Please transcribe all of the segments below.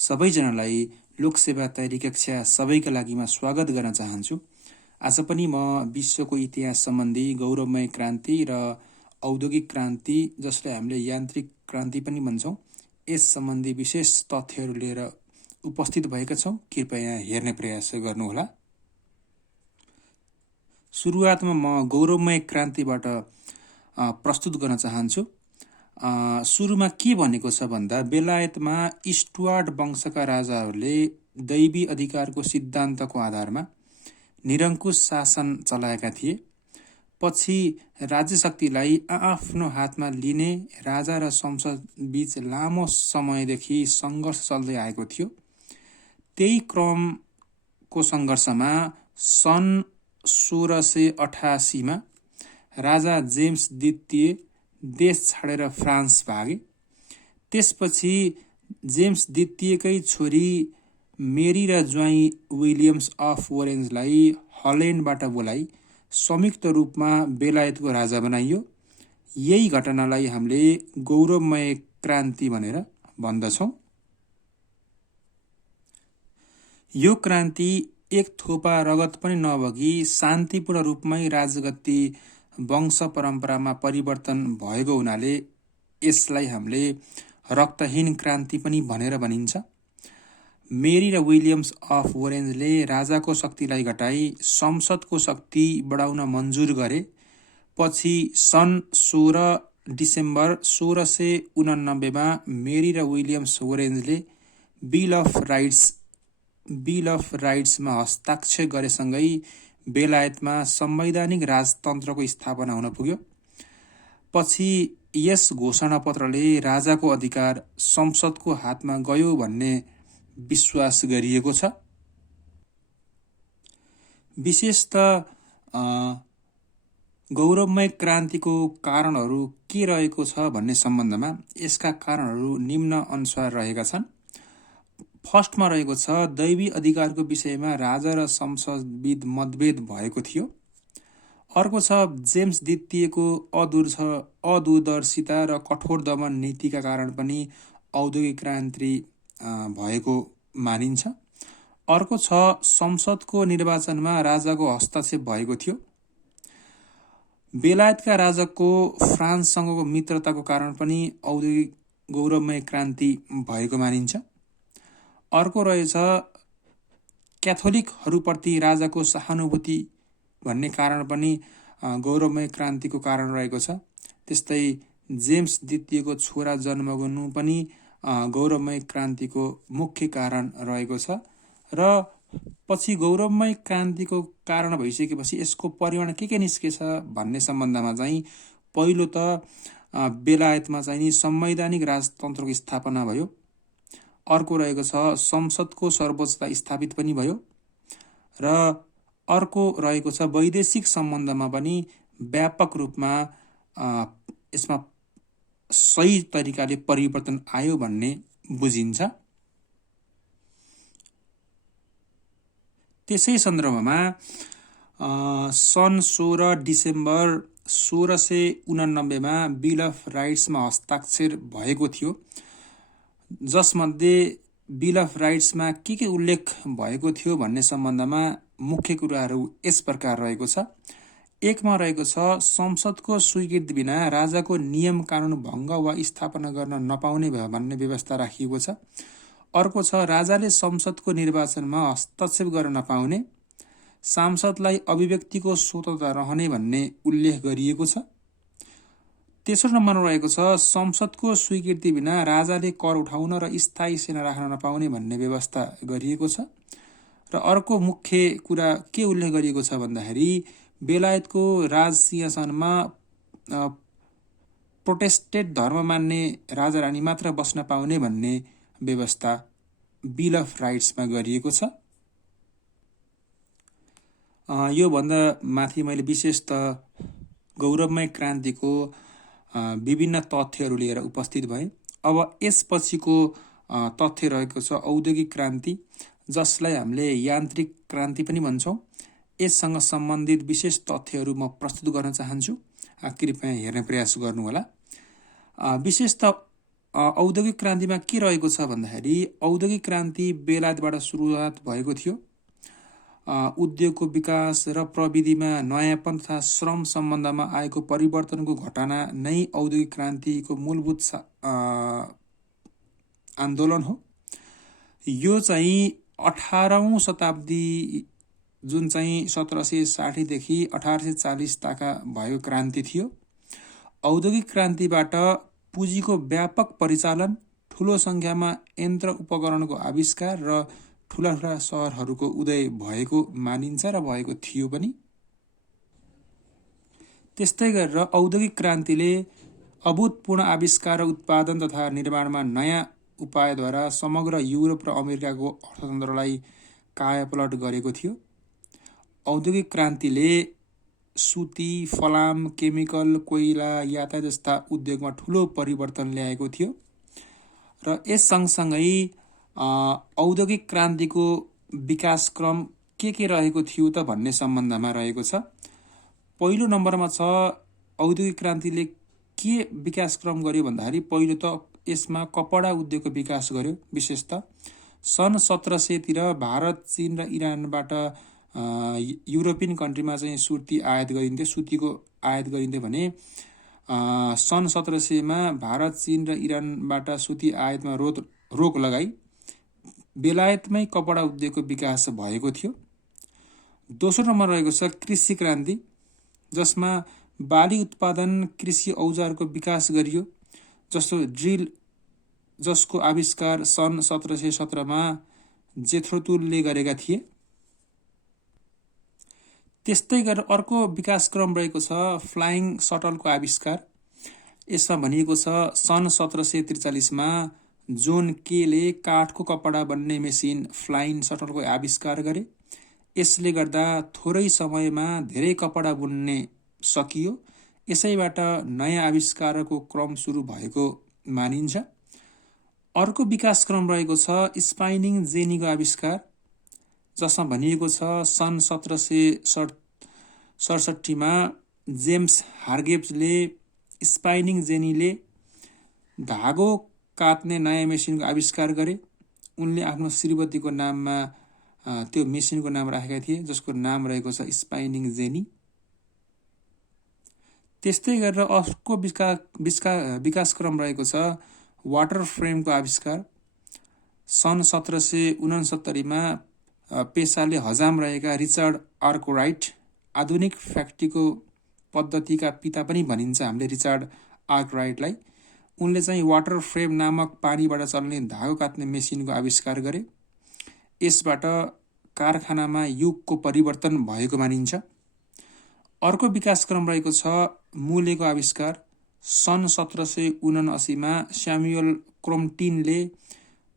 सबैजनालाई लोकसेवा तयारी कक्षा सबैका लागि म स्वागत गर्न चाहन्छु। आज पनि म विश्वको इतिहास सम्बन्धी गौरवमय क्रान्ति र औद्योगिक क्रान्ति, जसलाई हामीले यान्त्रिक क्रान्ति पनि भन्छौँ, यस सम्बन्धी विशेष तथ्यहरू लिएर उपस्थित भएका छौँ। कृपया हेर्ने प्रयास गर्नुहोला। सुरुवातमा म गौरवमय क्रान्तिबाट प्रस्तुत गर्न चाहन्छु। सुरुमा के भनेको छ भन्दा, बेलायतमा स्टुअर्ट वंशका राजाहरूले दैवी अधिकारको सिद्धान्तको आधारमा निरङ्कुश शासन चलाएका थिए। पछि राज्यशक्तिलाई आआफ्नो हातमा लिने राजा र संसद बीच लामो समयदेखि सङ्घर्ष चल्दै आएको थियो। त्यही क्रमको सङ्घर्षमा सन् 1688 मा राजा जेम्स द्वितीय देश छाडेर फ्रान्स भागे। त्यसपछि जेम्स द्वितीयकै छोरी मेरी र ज्वाइँ विलियम्स अफ ओरेन्जलाई हल्यान्डबाट बोलाई संयुक्त रूपमा बेलायतको राजा बनाइयो। यही घटनालाई हामीले गौरवमय क्रान्ति भनेर भन्दछौँ। यो क्रान्ति एक थोपा रगत पनि नबगी शान्तिपूर्ण रूपमै राजगद्दी वंश परम्परामा परिवर्तन भएको हुनाले यसलाई हामीले रक्तहीन क्रान्ति पनि भनेर भनिन्छ। मेरी र विलियम्स अफ ओरेन्जले राजाको शक्तिलाई घटाई संसदको शक्ति बढाउन मन्जुर गरे। पछि सन् 16 डिसेम्बर 1689 मा मेरी र विलियम्स ओरेन्जले बिल अफ राइट्समा हस्ताक्षर गरेसँगै बेलायतमा संवैधानिक राजतन्त्रको स्थापना हुन पुग्यो। पछि यस घोषणापत्रले राजाको अधिकार संसदको हातमा गयो भन्ने विश्वास गरिएको छ। विशेषतः गौरवमय क्रान्तिको कारणहरू के रहेको छ भन्ने सम्बन्धमा यसका कारणहरू निम्न अनुसार रहेका छन्। फर्स्टमा रहेको छ, दैवी अधिकारको विषयमा राजा र संसदबिच मतभेद भएको थियो। अर्को छ, जेम्स द्वितीयको अदूरदर्शिता र कठोर दमन नीतिका कारण पनि औद्योगिक क्रान्ति भएको मानिन्छ। अर्को छ, संसदको निर्वाचनमा राजाको हस्तक्षेप भएको थियो। बेलायतका राजाको फ्रान्ससँगको मित्रताको कारण पनि औद्योगिक गौरवमय क्रान्ति भएको मानिन्छ। अर्को रहेछ, क्याथोलिकहरूप्रति राजाको सहानुभूति भन्ने कारण पनि गौरवमय क्रान्तिको कारण रहेको छ। त्यस्तै जेम्स द्वितीयको छोरा जन्मनु पनि गौरवमय क्रान्तिको मुख्य कारण रहेको छ। र पछि गौरवमय क्रान्तिको कारण भइसकेपछि यसको परिमाण के निस्केछ भन्ने सम्बन्धमा चाहिँ पहिलो त बेलायतमा चाहिँ नि संवैधानिक राजतन्त्रको स्थापना भयो। अर्को रहेको छ, संसदको सर्वोच्चता स्थापित पनि भयो। र अर्को रहेको छ, वैदेशिक सम्बन्धमा पनि व्यापक रूपमा यसमा सही तरिकाले परिवर्तन आयो भन्ने बुझिन्छ। त्यसै सन्दर्भमा सन् 16 डिसेम्बर 1689 मा बिल अफ राइट्समा हस्ताक्षर भएको थियो, जसमध्ये बिल अफ राइट्समा के उल्लेख भएको थियो भन्ने सम्बन्धमा मुख्य कुराहरू यस प्रकार रहेको छ। एकमा रहेको छ, संसदको स्वीकृति बिना राजाको नियम कानुन भङ्ग वा स्थापना गर्न नपाउने भन्ने व्यवस्था राखिएको छ। अर्को छ, राजाले संसदको निर्वाचनमा हस्तक्षेप गर्न नपाउने, सांसदलाई अभिव्यक्तिको स्वतन्त्रता रहने भन्ने उल्लेख गरिएको छ। तेस्रो नम्बरमा रहेको छ, संसदको स्वीकृति बिना राजाले कर उठाउन र स्थायी सेना राख्न नपाउने भन्ने व्यवस्था गरिएको छ। र अर्को मुख्य कुरा के उल्लेख गरिएको छ भन्दाखेरि, बेलायतको राज सिंहासनमा प्रोटेस्टेन्ट धर्म मान्ने राजा रानी मात्र बस्न पाउने भन्ने व्यवस्था बिल अफ राइट्समा गरिएको छ। यो भन्दा माथि मैले विशेष त गौरवमय क्रान्तिको विभिन्न तथ्यहरू लिएर उपस्थित भए। अब यसपछिको तथ्य रहेको छ औद्योगिक क्रान्ति, जसलाई हामीले यान्त्रिक क्रान्ति पनि भन्छौँ। यससँग सम्बन्धित विशेष तथ्यहरू म प्रस्तुत गर्न चाहन्छु। कृपया हेर्ने प्रयास गर्नुहोला। विशेष त औद्योगिक क्रान्तिमा के रहेको छ भन्दाखेरि औद्योगिक क्रान्ति बेलायतबाट सुरुवात भएको थियो। उद्योगको विकास र प्रविधिमा नयाँपन तथा श्रम सम्बन्धमा आएको परिवर्तनको घटना नै औद्योगिक क्रान्तिको मूलभूत आन्दोलन हो। यो चाहिँ 18औं शताब्दी जुन चाहिँ 1760 देखि 1840 ताका भएको क्रान्ति थियो। औद्योगिक क्रान्तिबाट पुँजीको व्यापक परिचालन, ठुलो सङ्ख्यामा यन्त्र उपकरणको आविष्कार र ठुला ठुला सहरहरूको उदय भएको मानिन्छ र भएको थियो पनि। त्यस्तै गरेर औद्योगिक क्रान्तिले अभूतपूर्ण आविष्कार र उत्पादन तथा निर्माणमा नयाँ उपायद्वारा समग्र युरोप र अमेरिकाको अर्थतन्त्रलाई कायापलट गरेको थियो। औद्योगिक क्रान्तिले सुती, फलाम, केमिकल, कोइला, यातायात जस्ता उद्योगमा ठुलो परिवर्तन ल्याएको थियो। र यस सँगसँगै औद्योगिक क्रान्तिको विकासक्रम के रहेको थियो त भन्ने सम्बन्धमा रहेको छ। पहिलो नम्बरमा छ औद्योगिक क्रान्तिले के विकासक्रम गर्यो भन्दाखेरि पहिलो त यसमा कपडा उद्योगको विकास गर्यो। विशेष त सन् 1700 तिर भारत, चीन र इरानबाट युरोपियन कन्ट्रीमा चाहिँ सुती आयात गरिन्थ्यो, सुतीको आयात गरिन्थ्यो भने सन् 1700 मा भारत, चीन र इरानबाट सुती आयातमा रोक लगाई बेलायतमै कपडा उद्योगको विकास भएको थियो। दोस्रो नम्बर रहेको छ कृषि क्रान्ति, जसमा बाली उत्पादन, कृषि औजारको विकास गरियो, जस्तो ड्रिल, जसको आविष्कार सन् 1717 मा जेथ्रो-तुलले गरेका थिए। त्यस्तै गरेर अर्को विकासक्रम रहेको छ फ्लाइङ सटलको आविष्कार। यसमा भनिएको छ सन् 1743 मा जोन केले काठको कपडा बन्ने मेसिन फ्लाइङ सटलको आविष्कार गरे। यसले गर्दा थोरै समयमा धेरै कपडा बुन्ने सकियो। यसैबाट नयाँ आविष्कारको क्रम सुरु भएको मानिन्छ। अर्को विकासक्रम रहेको छ स्पाइनिङ जेनीको आविष्कार, जसमा भनिएको छ सन् 1767 मा जेम्स हार्ग्रेव्सले स्पाइनिङ जेनीले धागो काट्ने नयाँ मेसिनको आविष्कार गरे। उनले आफ्नो श्रीमतीको नाममा त्यो मेसिनको नाम राखेका थिए, जसको नाम रहेको छ स्पाइनिङ जेनी। त्यस्तै गरेर अर्को विकासक्रम रहेको छ वाटर फ्रेमको आविष्कार। सन् 1769 मा पेसाले हजाम रहेका रिचर्ड आर्कराइट, आधुनिक फ्याक्ट्रीको पद्धतिका पिता पनि भनिन्छ हामीले रिचर्ड आर्कराइटलाई। उनले चाहिँ वाटर फ्रेम नामक पानीबाट चल्ने धागो काट्ने मेसिनको आविष्कार गरे। यसबाट कारखानामा युगको परिवर्तन भएको मानिन्छ। अर्को विकासक्रम रहेको छ मूलेको आविष्कार। सन् 1779 मा स्यामुएल क्रोम्पटिनले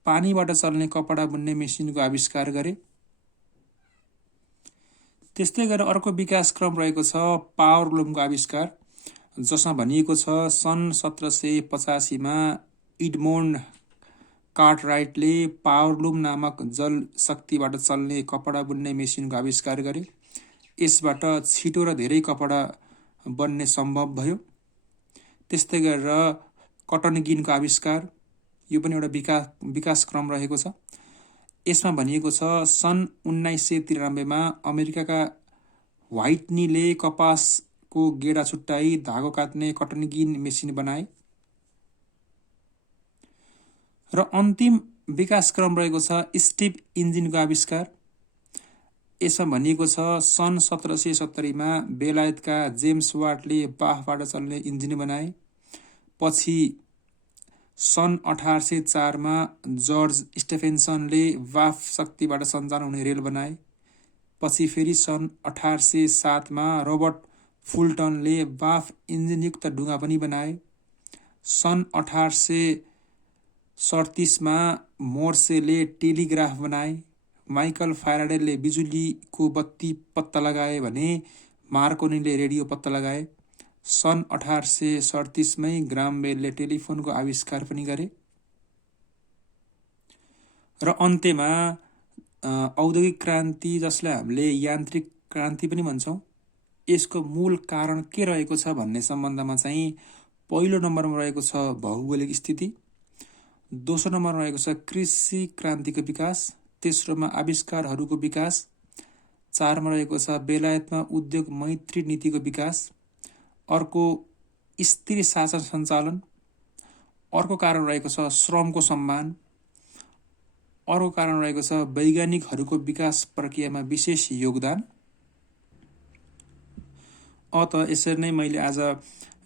पानीबाट चल्ने कपडा बुन्ने मेसिनको आविष्कार गरे। त्यस्तै गरेर अर्को विकासक्रम रहेको छ पावर लुमको आविष्कार, जसमा भनिएको छ सन् 1785 मा इडमोन्ड कार्टराइटले पावर लुम नामक जल शक्तिबाट चल्ने कपडा बुन्ने मेसिनको आविष्कार गरे। यसबाट छिटो र धेरै कपडा बन्ने सम्भव भयो। त्यस्तै गरेर कटन गिनको आविष्कार, यो पनि एउटा विकासक्रम रहेको छ। यसमा भनिएको छ सन् 1993 मा अमेरिकाका व्हाइटनीले कपासको गेडा छुट्टाई धागो काट्ने कटन गिन मेसिन बनाए। र अन्तिम विकासक्रम रहेको छ स्टिम इन्जिनको आविष्कार। यसमा भनिएको छ सन् 1770 मा बेलायतका जेम्स वाटले बाफबाट चल्ने इन्जिन बनाए। पछि सन् 1804 मा जर्ज स्टेफेन्सनले वाफ शक्तिबाट सञ्चालन हुने रेल बनाए। पछि फेरि सन् 1807 मा रोबर्ट फुल्टनले वाफ इन्जिनयुक्त डुङ्गा पनि बनाए। सन् 1837 मा मोर्सेले टेलिग्राफ बनाए। माइकल फ्याराडेले बिजुलीको बत्ती पत्ता लगाए भने मार्कोनीले रेडियो पत्ता लगाए। सन् 1837 मै ग्राम बेलले टेलिफोनको आविष्कार पनि गरे। र अन्त्यमा औद्योगिक क्रान्ति, जसलाई हामीले यान्त्रिक क्रान्ति पनि भन्छौँ, यसको मूल कारण के रहेको छ भन्ने सम्बन्धमा चाहिँ पहिलो नम्बरमा रहेको छ भौगोलिक स्थिति, दोस्रो नम्बरमा रहेको छ कृषि क्रान्तिको विकास, तेस्रोमा आविष्कारहरूको विकास, 4मा रहेको छ बेलायतमा उद्योग मैत्री नीतिको विकास, अर्को स्त्री शासन सञ्चालन, अर्को कारण रहेको छ श्रमको सम्मान, अर्को कारण रहेको छ वैज्ञानिकहरूको विकास प्रक्रियामा विशेष योगदान। अत यसरी नै मैले आज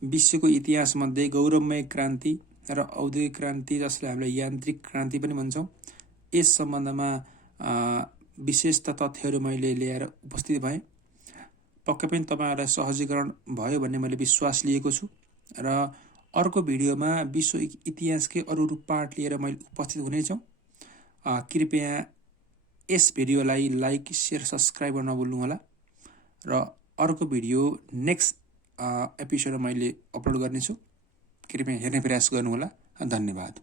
विश्वको इतिहासमध्ये गौरवमय क्रान्ति र औद्योगिक क्रान्ति, जसलाई हामीले यान्त्रिक क्रान्ति पनि भन्छौँ, यस सम्बन्धमा विशेष तथ्यहरू मैले ल्याएर उपस्थित भएँ। पक्कै पनि तपाईँहरूलाई सहजीकरण भयो भन्ने मैले विश्वास लिएको छु र अर्को भिडियोमा विश्व इतिहासकै अरू पार्ट लिएर मैले उपस्थित हुनेछौँ। कृपया यस भिडियोलाई लाइक, सेयर, सब्सक्राइब गर्न नभुल्नुहोला र अर्को भिडियो नेक्स्ट एपिसोडमा मैले अपलोड गर्नेछु। कृपया हेर्ने प्रयास गर्नुहोला। धन्यवाद।